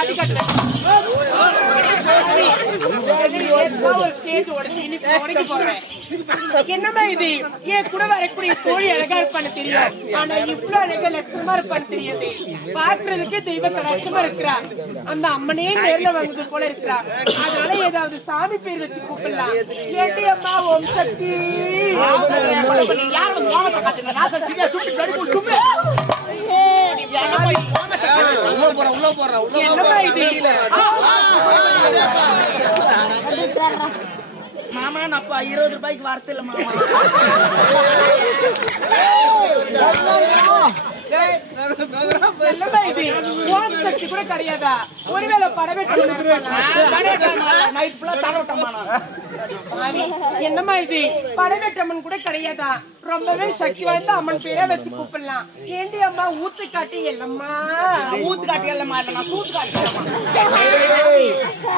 அடி கட்டுறேன் ஒரு இது? என் கூட வரக்கூடிய தோழி அழகா இருப்பான்னு தெரியும்? ஆனா இவ்வளவு அழகா லட்சமா இருப்பான்னு தெரியுது. பாக்குறதுக்கு தெய்வத்தை லட்சமா இருக்கிறா. அந்த அம்மனே நேர்ல வந்தது போல இருக்கிறா. அதனால ஏதாவது சாமி பேர் வச்சு கூப்பிடலாம். ஏண்டி அம்மா ஓம் சக்தி. யார் வந்து கோமத்தை காட்டுங்க நான் சரியா சுட்டு உள்ள போற உள்ள போற உள்ள மாமா நான் அப்பா இருபது ரூபாய்க்கு வார்த்தை இல்ல மாமா ஓம் சக்தி கூட கிடையாதா? ஒருவேளை சாமி, என்னம்மா இது? படவேற்றம்மன் கூட கிடையாதா? ரொம்பவே சக்தி வாய்ந்த அம்மன் பேரை வச்சு கூப்பிடலாம். ஏண்டி அம்மா ஊத்து காட்டி இல்லம்மா? ஊத்து காட்டி இல்லம்மா இல்ல நான் சூத்து காட்டி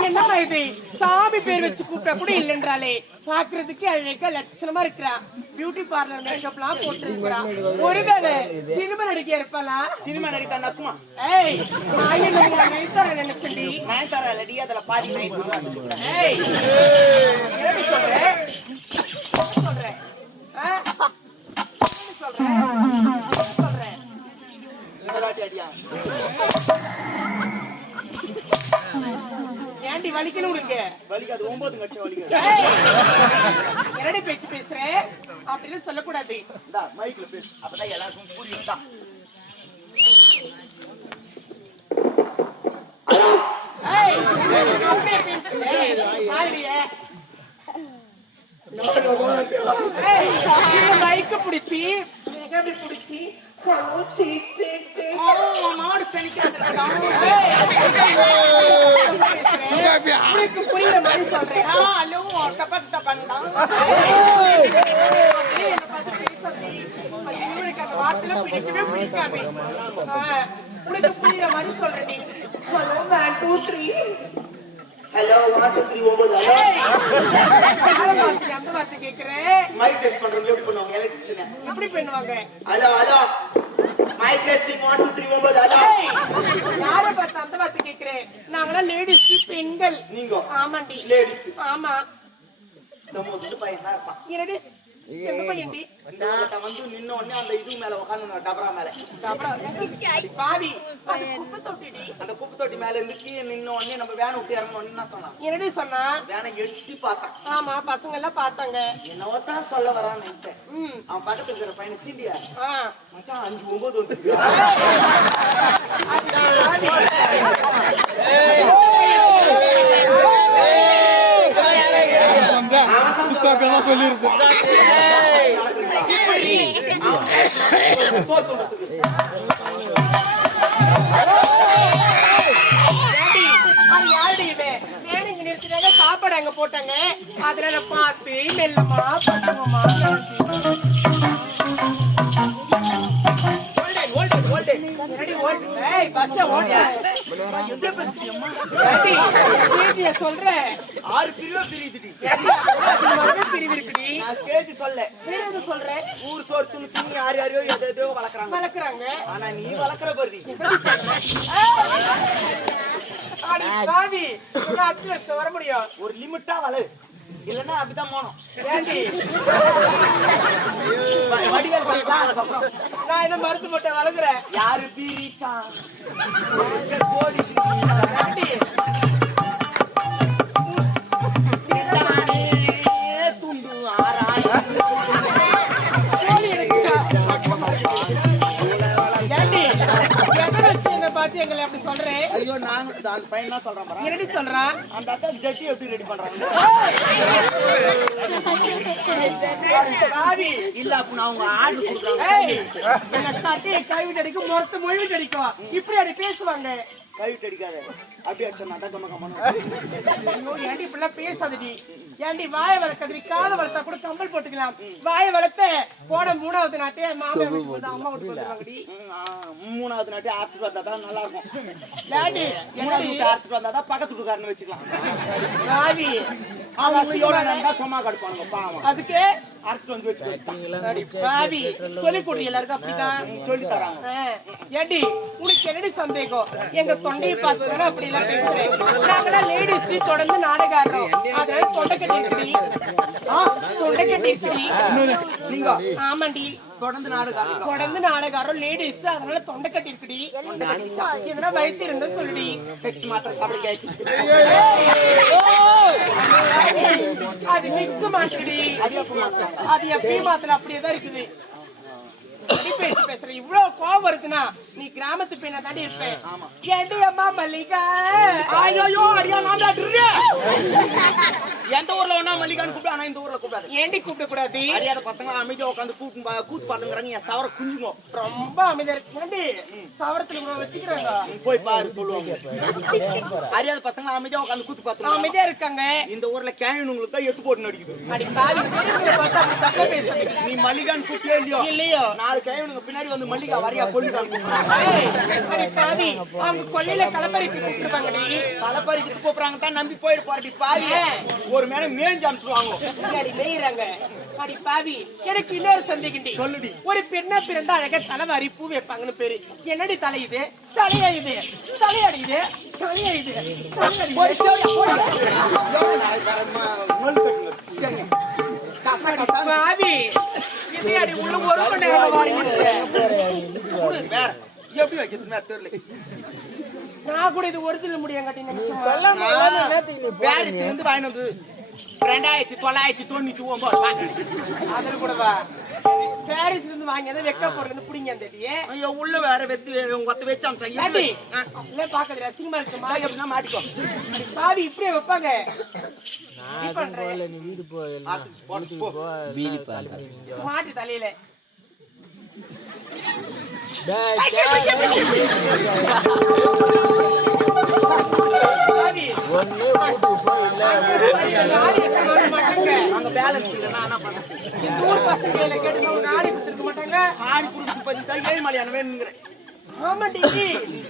என்னம்மா இது? சாமி பேர் வச்சு கூப்பிட்டா கூட இல்லைன்றாலே பாக்குறதுக்கு அழகா லட்சணமா இருக்கிறா. பியூட்டி பார்லர் மேக்கப்லாம் போட்டு இருக்கிறா ஒருவேளை சினிமா நடிகை இருப்பாளா? சினிமா நடித்தா நக்குமா ஏய் நான் என்ன நைத்தர நினைச்சடி நயன்தாரா இல்லடி அதுல பாதி ஏய் என்னடி சொல்ற? என்ன சொல்ற? ஆ? என்ன சொல்ற? என்ன சொல்ற? இந்த வாட்டி அடியா? ஏண்டி வலிக்கணும் உனக்கு? வலிக்காது ஒன்பது கட்சம் வலிக்காது. என்னடி பேச்சு பேசுற? அப்படின்னு சொல்லக்கூடாது. மைக்ல பேசு. அப்பதான் எல்லாருக்கும் புரியும். தான் ஏய், அப்படியே பேசு. ஏய், பாருடியே. ஏய், இந்த மைக்க புடிச்சு புடிச்சு? மாடு சனிக்காது புரியுற மாதிரி சொல்றேன் ஹலோ டப்பக் டப்பங்கடா உனக்கு புரியுற மாதிரி சொல்றேன் நீ. Hello one, two three hello one two three ஒன்பது ஹலோ அந்த வார்த்தை கேக்குறேன்? மைக் டெஸ்ட் பண்றவங்க எப்படி பண்ணுவாங்க எலக்ட்ரிஷியன் எப்படி பண்ணுவாங்க? Hello hello mic testing one two three ஒன்பது ஹலோ ஏய், யாரை பார்த்து அந்த வார்த்தை கேக்குறேன்? நாங்கெல்லாம் ladies, பெண்கள். நீங்க? ஆமாண்டி. லேடிஸ் ஆமா. மூணு பையன் தான் இருப்பான். என்னடி வந்து நின்ன உடனே அந்த இது மேல உட்காந்து டபரா மேல. தொட்டிடி அந்த குப்பை தொட்டி மேல இருந்து கீழே நின்ன உடனே நம்ம வேனை விட்டு இறங்கணும் என்ன சொன்னான். என்னடி சொன்னா? வேனை எட்டி பார்த்தான். ஆமா பசங்க எல்லாம் பார்த்தாங்க. என்னவோ தான் சொல்ல வரான்னு நினைச்சேன். அவன் பக்கத்துல இருக்கிற பையனை சீண்டியா? மச்சான் அஞ்சு ஒன்பது வந்து சுக்காக்கெல்லாம் சொல்லியிருக்கோம் சாப்பாடு அங்க போட்டாங்க அதுல நான் பார்த்து மெல்லமா பக்குவமா என்னடி ஓட்டு? ஏய், பஸ்ஸ ஓட்டு. ஏண்டி, செய்திய சொல்றேன். ஆறு பிரிவா அது மறுபடியும் பிரிவு இருக்குடி. நான் ஸ்டேஜ் சொல்ல வேற எது சொல்றேன்? ஊர் சோறு துணி துணி யார் யாரையோ எதோ எதோ வளர்க்குறாங்க வளர்க்கறாங்க. ஆனா நீ வளர்க்குற பருதி அடி உன்னை அடுத்த வருஷம் வர முடியும் ஒரு லிமிட்டா வளரு இல்லன்னா அப்படிதான் போனோம் வடிவேல் பார்த்தா அதுக்கப்புறம். நான் என்ன மருந்து போட்ட வளர்க்குறேன். யாரு பீரிச்சா? கோழி பார்த்து எங்களை அப்படி சொல்றேன்? ஐயோ நான் அந்த பையன் தான் சொல்றேன். என்னடி சொல்றான்? அந்த அக்கா ஜட்டி எப்படி ரெடி பண்றாங்க. இல்ல அப்ப நான் அவங்க ஆர்டர் கொடுக்குறாங்க ஏய், என்னை தட்டி கைவிட்டு அடிக்கும், முறத்து மொழிவிட்டு அடிக்கும். இப்படி அப்படி பேசுவாங்க கைவிட்டு அடிக்காத. அப்படி அடிச்சா கம்ம கம்மனு ஐயோ, ஏண்டி இப்படிலாம் பேசாதடி ஏண்டி வாயை வளர்க்கறதுக்கு காலை வளர்த்தா கூட கம்பல் போட்டுக்கலாம். வாயை வளர்த்த போட மூணாவது நாட்டே மாமா அம்மா வீட்டுக்கு வந்துருவாங்கடி. மூணாவது நாட்டி ஆர்த்து வந்தா தான் நல்லா இருக்கும் மூணாவது என்னடி வீட்டு ஆர்த்து வந்தா தான் பக்கத்து வீட்டுக்காரன்னு வச்சுக்கலாம். ராவி அவங்க சும்மா கடுப்பானுங்க பாவம். அதுக்கு அரைச்சு வந்து வச்சுக்கோ சொல்லி எல்லாருக்கும் அப்படிதான் சொல்லி தராங்க ஆ, ஏண்டி உனக்கு என்னடி சந்தேகம் எங்க தொண்டையை பார்த்து அப்படி எல்லாம் பேசுறேன் நாங்களாம் லேடிஸ் தொடர்ந்து நாடகம் ஆடுறோம் அதனால தொண்டை கட்டி தொண்டை கட்டி நீங்க ஆமாண்டி தொடர்ந்து நாடகம் தொடர்ந்து நாடகம் ஆடுறோம் லேடிஸ் அதனால தொண்டை கட்டி இருக்குடி இதெல்லாம் வயிற்று இருந்தா சொல்லுடி செக்ஸ் சாப்பிட மிக்ஸ் மாட்டுடி அது எப்ப மாத்திரை அது எப்பயும் மாத்திரம் அப்படியே தான் இருக்குது. பேசி பேசுற இவ்வளவு கோவம் இருக்குன்னா நீ கிராமத்து பெண்ணா தாண்டி இருப்பேன் ஏண்டி அம்மா மல்லிகா? ஐயோ அடியா நான் எந்த ஊர்ல வேணா மல்லிகான்னு கூப்பிடு ஆனா இந்த ஊர்ல கூப்பிடாது. ஏண்டி கூப்பிட கூடாது? அறியாத பசங்க அமைதியா உட்காந்து கூட்டு கூத்து பாத்துங்கிறாங்க. என் சவர குஞ்சுமோ ரொம்ப அமைதியா இருக்கு. சவரத்துல இவ்வளவு வச்சுக்கிறாங்க. போய் பாரு சொல்லுவாங்க. அறியாத பசங்க அமைதியா உட்காந்து கூத்து பாத்துங்க அமைதியா இருக்காங்க. இந்த ஊர்ல கேனுங்களுக்கு தான் எத்து போட்டு நடிக்குது. நீ மல்லிகான்னு கூப்பிட்டே இல்லையோ? இல்லையோ. நாலு கேனுங்க பின்னாடி வந்து மல்லிகா வரியா பாவி அவங்க கொல்லையில கலப்பறிக்கு கூப்பிடுவாங்கடி. தலைப்பறிக்கு கூப்பிடுறாங்க தான் நம்பி போயிட்டு போறடி பாவி? ஒரு மேடம் மேய்ஞ்சு அனுப்பிச்சுவாங்க அடி மேயிறாங்க. அடி பாவி எனக்கு இன்னொரு சந்தேகண்டி. சொல்லுடி. ஒரு பெண்ணா பிறந்தா அழகா தலைவாரி பூ வைப்பாங்கன்னு பேரு. என்னடி தலை இது? தலையா இது? தலையாடி இது? தலையா இது? பாவி இது அடி உள்ள ஒரு மணி நேரம் எப்படி வைக்கிறது? தெரியல. நான் கூட இது ஒரிஜினல் முடியும் கட்டி நினைச்சேன் பாரிஸ்ல இருந்து வாங்கிட்டு வந்து ரெண்டாயிரத்தி தொள்ளாயிரத்தி தொண்ணூத்தி ஒன்பது. அதுல கூட வா. பாரிஸ்ல இருந்து வாங்கி அதை வெக்க போறது புடிங்க அந்த ஐயோ உள்ள வேற வெத்து ஒத்த வச்சு அமிச்சாங்க? இல்ல பாக்குறது அசிங்கமா இருக்குமா ஆ, எப்படின்னா மாட்டிக்கோ. பாவி இப்படியே வைப்பாங்க. மாட்டு தலையில. ஆடி குடும்பத்துக்கு பத்தி தான் ஏழு மலையான வேணுங்கிறேன் ஆமாண்டி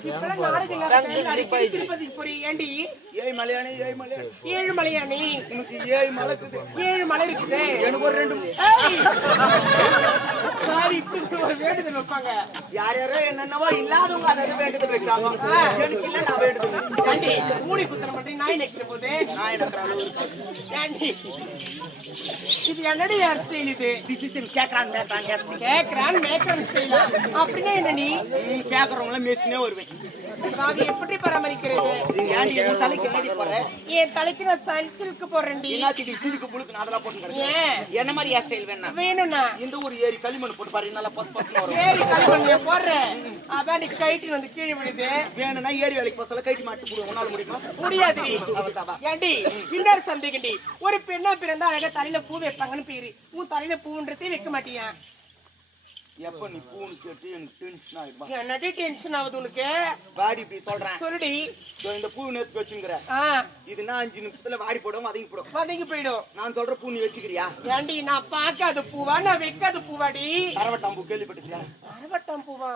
இப்பெல்லாம் நாடகம் இல்லாத டைம்ல அடிக்கடி திருப்பதிக்கு போறீ ஏண்டி? ஏழு மலையானே ஏழு மலையானே ஏழு மலையானி உனக்கு ஏழு மலை இருக்குது. ஏழு மலை இருக்குது. எனக்கு ஒரு ரெண்டு ஏய்! சாரி இப்படி ஒரு வேண்டுதல் வைப்பாங்க. யார் யாரோ என்னென்னவோ இல்லாதவங்க அதை வேண்டுதல் வைக்கிறாங்க. எனக்கு இல்ல நான் வேண்டுதல் ஏண்டி மூடி குத்துற மட்டும் நாய் நிக்கிற போது? நான் எனக்கு அளவு ஏண்டி? இது என்னடி ஹேர் ஸ்டைல் இது? டிசிஷன் கேட்கறான் கேட்கறான் கேக்குறான் மேக்கப் ஸ்டைலா அப்படின்னா என்ன நீ கேட்கறவங்களாம் மேசினே வருவேன். எப்படி பராமரிக்கிறது? என் தலைக்கு நான் சன்சில்க் போடுறேன்டி. சிலுக்கு புழுக்கு நான் அதெல்லாம் போட்டு ஏன்? என்ன மாதிரி ஹேர் ஸ்டைல் வேணா வேணும்னா? இந்த ஊர் ஏரி களிமண் போட்டு பாரு நல்லா பசு பசு வரும். ஏறி களிமண்ணிய போடுறேன். அதான் நீ கைட்டு வந்து கீழே விழுது. வேணும்னா ஏரி வேலைக்கு போசல கைட்டி மாட்டு போடுவோம் உன்னால முடியுமா? அவர்தாவா? ஏண்டி இன்னொரு சந்தேகண்டி ஒரு பெண்ணா பிறந்தா அழகா தலையில பூ வைப்பாங்கன்னு பேரு. உன் தலையில பூன்றதே வைக்க மாட்டியா? எப்ப நீ பூன்னு கேட்டு எனக்கு டென்ஷன் ஆயிடுமா என்னடி டென்ஷன் ஆகுது உனக்கு? வாடி இப்படி சொல்றேன். சொல்லுடி. இந்த பூ நேத்து வச்சுங்கிற. இதுனா அஞ்சு நிமிஷத்துல வாடி போடும் வதங்கி போடும். வதங்கி போயிடும். நான் சொல்ற பூ நீ வச்சுக்கிறியா? ஏண்டி நான் பார்க்காத பூவா? நான் வைக்காத பூவாடி? கரவட்டாம் பூ கேள்விப்பட்டிருக்கியா? அரவட்டம் பூவா.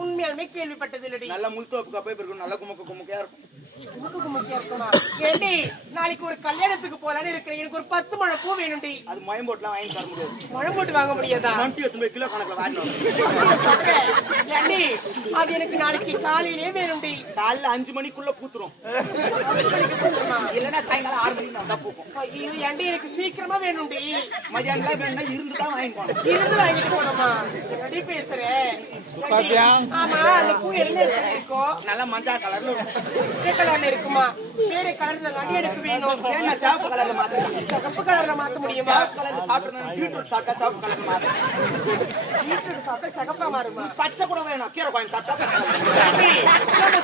உண்மையாலுமே கேள்விப்பட்டது இல்லடி நல்ல முழுத்தோப்பு கப்பை இருக்கும் நல்ல குமுக்க குமுக்கையா இருக்கும். இருக்குமா ஏண்டி நாளைக்கு ஒரு கல்யாணத்துக்கு போலான்னு இருக்கிறேன். எனக்கு ஒரு பத்து மழை பூ வேணும்டி. அது மயம் போட்டுலாம் வாங்கி தர முடியாது. மழை போட்டு வாங்க முடியாதா? மண்டி எத்தனை கிலோ கணக்குல வாடினோம் ஏண்டி அது எனக்கு நாளைக்கு காலையிலே வேணும்டி. காலைல அஞ்சு மணிக்குள்ள பூத்துரும். இல்லன்னா சாயங்காலம் ஆறு மணிக்கு நான் தான் பூக்கும். ஐயோ ஏண்டி எனக்கு சீக்கிரமா வேணும்டி. மதியானம் வேணா இருந்து தான் வாங்கி போனோம் இருந்து வாங்கிட்டு போனோமா? ஆமா அந்த பூ என்ன நல்லா மஞ்சா கலர்ல கலர்ல இருக்குமா? வேற கலர்ல நடி எனக்கு வேணும். ஏன்னா சிவப்பு கலர்ல மாத்திரம் சிகப்பு கலர்ல மாத்த முடியுமா? சிவப்பு கலர்ல சாப்பிட்டு பீட்ரூட் சாப்பிட்டா சிவப்பு கலர்ல மாத்திரம் பீட்ரூட் சாப்பிட்டா சிகப்பா மாறுமா? பச்சை கூட வேணும். கீரை கோயம் சாப்பிட்டா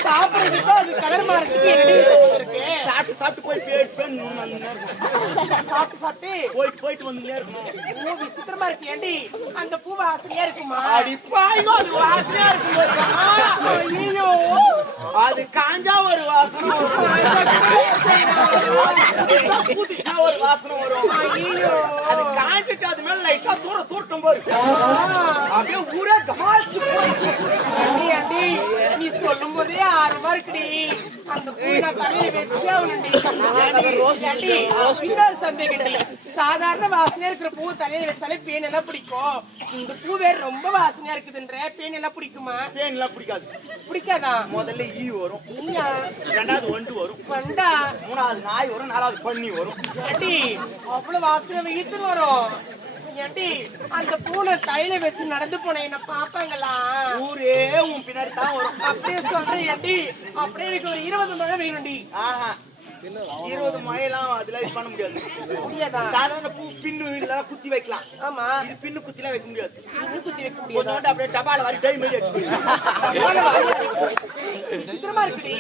சாப்பிடுறதுக்கு அது கலர் மாறதுக்கு இருக்கு? சாப்பிட்டு சாப்பிட்டு போய் சாப்பிட்டு சாப்பிட்டு போயிட்டு போயிட்டு இருக்கணும் ஓ விசித்திரமா இருக்கு. ஏண்டி? அந்த பூ வாசனையா இருக்குமா? அடி பாய்மா அது வாசனையா இருக்கும் அது காஞ்சா ஒரு வாசனை ஒரு வாசனை வரும் அது காஞ்சிட்டு அது மேல லைட்டா தூர தூட்டும் போது அப்படியே ஊரே கமாச்சு நீ சொல்லும் போதே ஆர்வமா இருக்குடி அந்த பூ நான் தலையில வச்சே இன்னொரு சந்தேகம்டி. சாதாரண வாசனையா இருக்கிற பூ தலையில வச்சாலே பேன் எல்லாம் பிடிக்கும். இந்த பூ வேற ரொம்ப வாசனையா இருக்குதுன்ற. பேன் எல்லாம் பிடிக்குமா? தேன்லாம் பிடிக்காது. பிடிக்காதா? முதல்ல ஈ வரும். நீயா ரெண்டாவது வண்டு வரும். பண்டா மூணாவது நாய் வரும். நாலாவது பன்னி வரும். அடி அவ்வளவு வாசனை வெயித்து வரும். ஏண்டி அந்த பூனை தையில வச்சு நடந்து போன என்ன பாப்பாங்களா ஊரே உன் பின்னாடி தான் வரும். அப்படியே சொல்றேன் ஏண்டி. அப்படியே எனக்கு ஒரு இருபது மழை வேணும்டி ஆஹா. இருபது மழையெல்லாம் அதுல இது பண்ண முடியாது. சாதாரண பூ பின்னு இதெல்லாம் குத்தி வைக்கலாம். ஆமா. இது பின்னு குத்திலாம் வைக்க முடியாது. இன்னும் குத்தி வைக்க முடியாது? அப்படியே டபால வாரி டை மாதிரி அடிச்சு சித்திரமா இருக்குடி.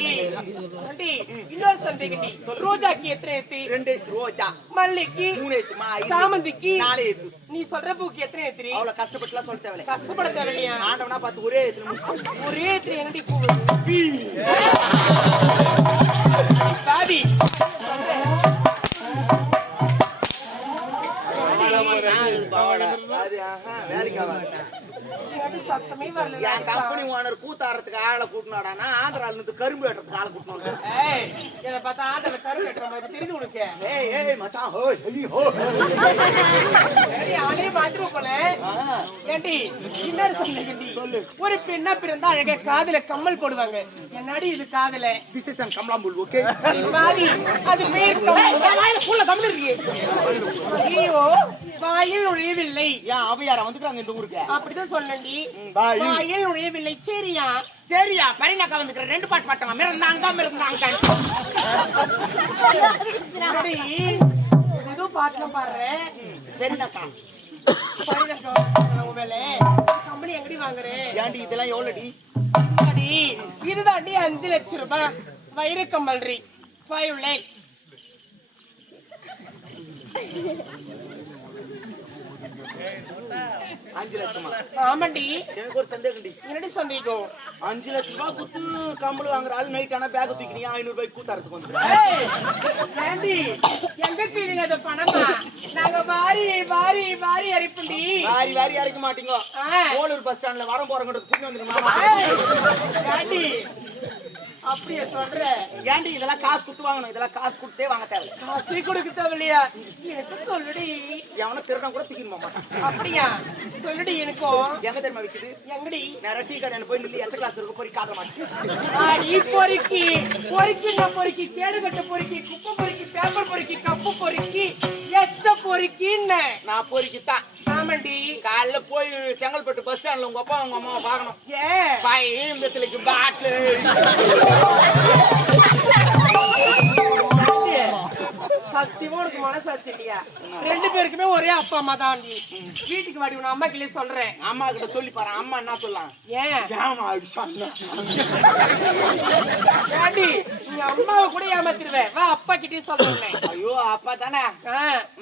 இன்னொரு சந்தேகடி ரோஜாக்கு எத்தனை ஏத்தி ரெண்டு ரோஜா. மல்லிக்கு மூணு ஏத்துமா. சாமந்திக்கு. நாலு ஏத்து நீ சொல்ற பூக்கு எத்தனை ஏத்திரி அவ்வளவு கஷ்டப்பட்டுலாம் சொல்ல தேவையில்ல. கஷ்டப்பட தேவையில்லையா? ஆண்டவனா பார்த்து ஒரே முடிச்சு ஒரே ஏத்திரி என்னடி பூ. பாதி வேலைக்கு என் கம்பெனி ஓனர் கூத்தாடுறதுக்கு ஆளை கூட்டினாடானா ஆந்திரால இருந்து கரும்பு வெட்டுறதுக்கு ஆளை கூட்டினாங்க ஏய் என்ன பார்த்தா ஆட்டல கரு கட்டுற மாதிரி தெரியுது உனக்கு. ஏய் ஏய் மச்சான் ஹோய் ஹலி ஹோ சரி, அவனே மாத்திரம் போல. ஆ, ஏண்டி இன்னொரு சந்தேகண்டி ஒரு பெண்ணா பிறந்தா அழகா காதுல கம்மல் போடுவாங்க. என்னடி இது காதுல? கமலாம்புல் ஓகே மாறி அது பேர் கம்மல் கம்மல் இருக்கியே ஐயோ வாயில் நுழையவில்லை ஏன் அவையாரா வந்துக்கிறாங்க இந்த ஊருக்கு. அப்படிதான் சொல்லண்டி வாயில். நுழையவில்லை சரியா? சரியா பரிணாக்கா வந்துக்கிற ரெண்டு பாட்டு பாட்டமா? மிரந்தாங்க மிரந்தாங்க. ஏதோ பாட்டுல பாடுறேன் பெரினாக்கா வேலை கம்பெனி எங்கடி வாங்குறேன் ஏன்டி இதெல்லாம் எவ்வளோடி? இதுதாண்டி அஞ்சு லட்சம் ரூபாய். கம்மல்ரி ஃபைவ் லேக்ஸ் அஞ்சு லட்சமா? ஆமாண்டி. எனக்கு ஒரு சந்தேகம்டி. என்னடி சந்தேகம்? அஞ்சு லட்ச ரூபாய் குத்து கம்பளம் வாங்குற ஆள் நைட் ஆனா பேக் தூக்கினியா ஐநூறு ரூபாய்க்கு கூத்தாரத்துக்கு வந்து ஏய், ஏண்டி? எங்க கீழே அது பணமா? நாங்க வாரி வாரி வாரி அரிப்புண்டி. வாரி வாரி அரைக்க மாட்டீங்க. ஆ. கோலூர் பஸ் ஸ்டாண்ட்ல வரம் போறவங்க புண்ணு வந்துருமா? ஏண்டி? அப்படியே சொல்ற. ஏன்டி இதெல்லாம் காசு கொடுத்து வாங்கணும்? இதெல்லாம் காசு கொடுத்தே வாங்க தேவை. காசு கொடுக்க தேவையில்லையா. எனக்கு சொல்லுடி? எவன திருடம் கூட போக மாட்டான். அப்படியா? சொல்லுடி எனக்கும் எங்க தெரியுமா விக்குது? எங்கடி? நேரா டீ கடையில போய் நில்லி எச்ச கிளாஸ் இருக்க போய் காக்க மாட்டேன் ஆடி பொறுக்கி. பொறுக்கி நான் பொறுக்கி? கேடுகட்ட பொறுக்கி குப்பை பொறுக்கி பேப்பர் பொறுக்கி கப்பு பொறுக்கி எச்ச பொறுக்கின்னு. நான் பொறிக்கித்தான். ஆமாண்டி. காலைல போய் செங்கல்பட்டு பஸ் ஸ்டாண்ட்ல உங்க அப்பா உங்க அம்மாவை பார்க்கணும். ஏன்? பயம்பத்திலைக்கு பாட்டு. சத்தியமா உனக்கு மனசாட்சி இல்லையா ரெண்டு பேருக்குமே ஒரே அப்பா அம்மா தான் வீட்டுக்கு வாடி உன் அம்மா கிளே சொல்றேன். அம்மா கிட்ட சொல்லி பாரு. அம்மா என்ன சொல்லலாம் ஏன்? ஏமா ஏண்டி நீ அம்மாவை கூட ஏமாத்திருவேன் வா அப்பா கிட்டே சொல்றேன். ஐயோ அப்பா தானே?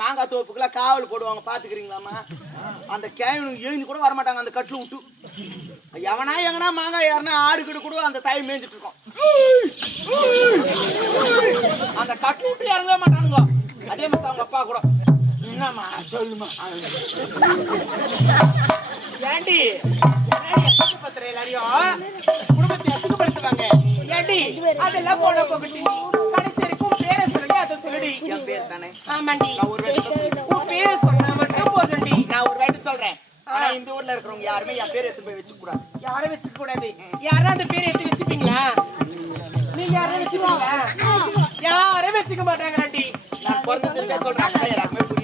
மாங்காய் தோப்புக்குலாம் காவல் போடுவாங்க. பாத்துக்கிறீங்களாமா அந்த கேவனுக்கு எழுந்து கூட வரமாட்டாங்க. அந்த கட்டுல விட்டு. எவனா எங்கனா மாங்காய் யாருன்னா ஆடு கிட்ட கூட அந்த தாய் மேய்ஞ்சிட்டு இருக்கோம். அந்த கட்டு விட்டு இறங்கவே மாட்டானுங்க. அதே மாதிரி அவங்க அப்பா கூட. என்னம்மா? சொல்லுமா. ஏண்டி? எசுக்குப்படுத்துற எல்லாரையும் குடும்பத்தை எசுக்குப்படுத்துவாங்க ஏண்டி? அதெல்லாம் போன போகட்டி. கடைசி வரைக்கும் பேரை சொல்லி அதை சொல்லுடி. என் பேர் தானே? ஆமாண்டி. நான் ஒரு வாட்டி உன் பேரை சொன்னா மட்டும் போதும்டி நான் ஒரு வாட்டி சொல்றேன். ஆனா இந்த ஊர்ல இருக்கிறவங்க யாருமே என் பேர் எடுத்து போய் வச்சுக்க கூடாது யாரும் வச்சுக்க கூடாது யாரும் அந்த பேரை எடுத்து வச்சுப்பீங்களா? நீங்க யாரும் வச்சுப்பீங்களா யாரும் வச்சுக்க மாட்டாங்க ஆண்டி நான் பிறந்ததுல சொல்றேன் எல்லாருமே புரியும்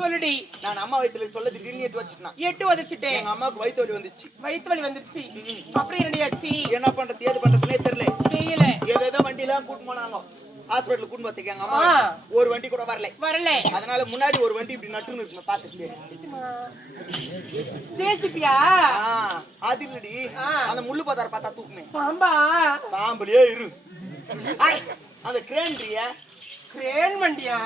சொல்லுடி. நான் அம்மா வயித்துல சொல்ல திடீர்னு எட்டு வச்சுட்டேன். எட்டு உதச்சிட்டேன். எங்க அம்மாவுக்கு வயிற்று வலி வந்துச்சு. வயிற்று வலி வந்துருச்சு. அப்புறம் என்னடியாச்சு என்ன பண்றது ஏது பண்றதுனே தெரியல. தெரியல. ஏதேதோ வண்டி எல்லாம் கூட்டு போனாங்க. ஹாஸ்பிட்டல் கூட்டு எங்க அம்மா. ஒரு வண்டி கூட வரல. வரல. அதனால முன்னாடி ஒரு வண்டி இப்படி நட்டுன்னு இருக்குங்க பாத்துட்டு ஜேசிபியா? அது இல்லடி. அந்த முள்ளு பதார பார்த்தா தூக்குமே. பாம்பா. பாம்புலயே இரு. அந்த கிரேன்றிய கிரேன் வண்டியா?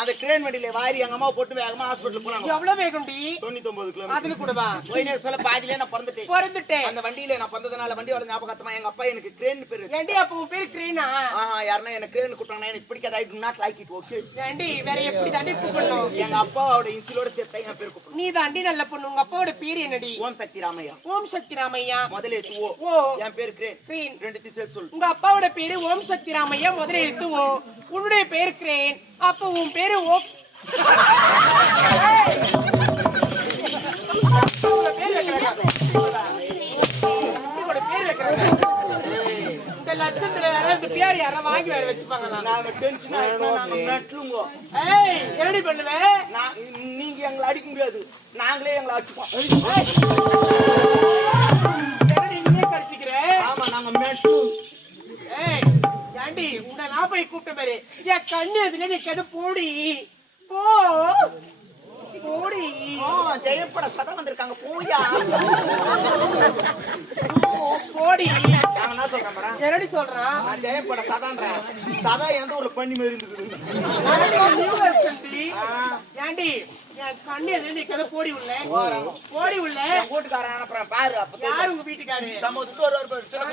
அந்த கிரேன் வண்டியில வாரி எங்க அம்மா போட்டு வேகமா ஹாஸ்பிட்டல் போனாங்க எவ்வளவு வேகுண்டி தொண்ணூத்தி ஒன்பது கிலோமீட்டர் அதுல கூடவா? போயினே சொல்ல பாதியிலே நான் பிறந்துட்டேன். பிறந்துட்டேன். அந்த வண்டியில நான் பிறந்ததுனால வண்டியோட ஞாபகத்தமா எங்க அப்பா எனக்கு கிரேன் பேரு ஏண்டி அப்ப உன் பேரு கிரேனா ஆஹா யாருன்னா எனக்கு கிரேன் கூப்பிட்டாங்கன்னா எனக்கு பிடிக்காது? I do not like it okay ஏண்டி வேற எப்படி தாண்டி கூப்பிடணும்? எங்க அப்பாவோட இன்சிலோட சேர்த்தா என் பேர் கூப்பிடணும். நீ தாண்டி நல்ல பொண்ணு. உங்க அப்பாவோட பேரு என்னடி? ஓம் சக்தி ராமையா ஓம் சக்தி ராமையா முதல்ல ஓ. ஓ. என் பேர் கிரேன் கிரேன் ரெண்டுத்தையும் சேர்த்து சொல்லு உங்க அப்பாவோட பேரு ஓம் சக்தி ராமையா முதல்ல எழுத்து ஓ. உன்னுடைய பேரு கிரேன் அப்ப உன் பேரு ஓ லட்சத்துல யாராவது பேர் யாராவது வாங்கி வேற வச்சுப்பாங்களா நாங்க டென்ஷன் ஆயிட்டோம் நாங்க மெட்லுங்க ஏய் என்னடி பண்ணுவேன் நான் நீங்க எங்களை அடிக்க முடியாது. நாங்களே எங்களை அடிச்சுப்போம். போய் கூப்பிட்ட பாரு. என் கண்ணு எதுல நீ கதை போடி. போ. போடி. ஜெயப்பட சதா வந்திருக்காங்க. போயா. போடி. என்ன சொல்றேன் என்னடி சொல்றான் ஜெயப்பட சதான்றேன். சதா எந்த ஒரு பண்ணி மாதிரி ஏண்டி என் கண்ணு எதுல நீ கதை போடி உள்ள. போடி உள்ள. வீட்டுக்காரன் அனுப்புறேன் பாரு அப்ப. யாரு உங்க வீட்டுக்காரு? நம்ம ஒரு சின்ன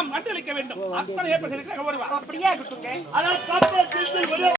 நாம் நன்றளிக்க வேண்டும். அப்படியே